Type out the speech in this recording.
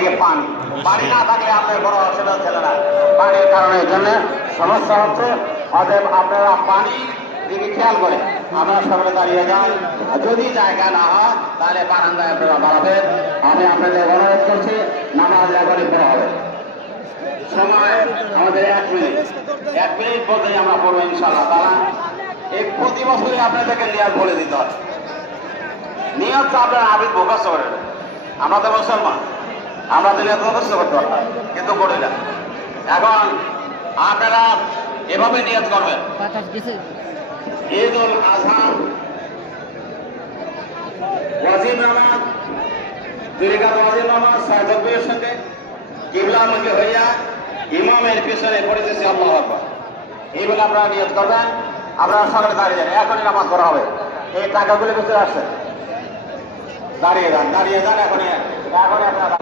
এদিকে পানি পানি না থাকলে আপনার বড় অসুবিধা ছিল না, পানির কারণের জন্য সমস্যা হচ্ছে। অতএব আপনারা পানি দিকে খেয়াল করে আপনারা সকলে দাঁড়িয়ে যান। যদি জায়গা না হয় তাহলে বারান্দায় আপনারা দাঁড়াবেন। আমি আপনাদের অনুরোধ করছি, নামাজ এখনই পড়া হবে। সময় আমাদের 1 মিনিট, 1 মিনিট বলতেই আমরা পড়বো ইনশাআল্লাহ তাআলা। এই প্রতি বছরই আপনাদেরকে নিয়াজ বলে দিতে হয়। নিয়ত তো আপনারা আবির মুখস্থ করে, আমরা তো মুসলমান, আমরা তো নিয়ত মুখস্থ করতে পারতাম কিন্তু করি না। এখন আপনারা এভাবে নিয়ত করবেন, ঈদ উল আজহা ওয়াজিব নামাজ, 2 রাকাত ওয়াজিব নামাজ 6 তাকবীরের সাথে কিবলামুখী হইয়া ইমামের পিছনে পড়তেছি আল্লাহু আকবার। এই বলে আপনারা নিয়ত করবেন। আপনারা সকলে দাঁড়িয়ে যান, এখনই নামাজ পড়া হবে। এই টাকাগুলো বুঝতে পারছেন, দাঁড়িয়ে যান, দাঁড়িয়ে যান। এখন আপনারা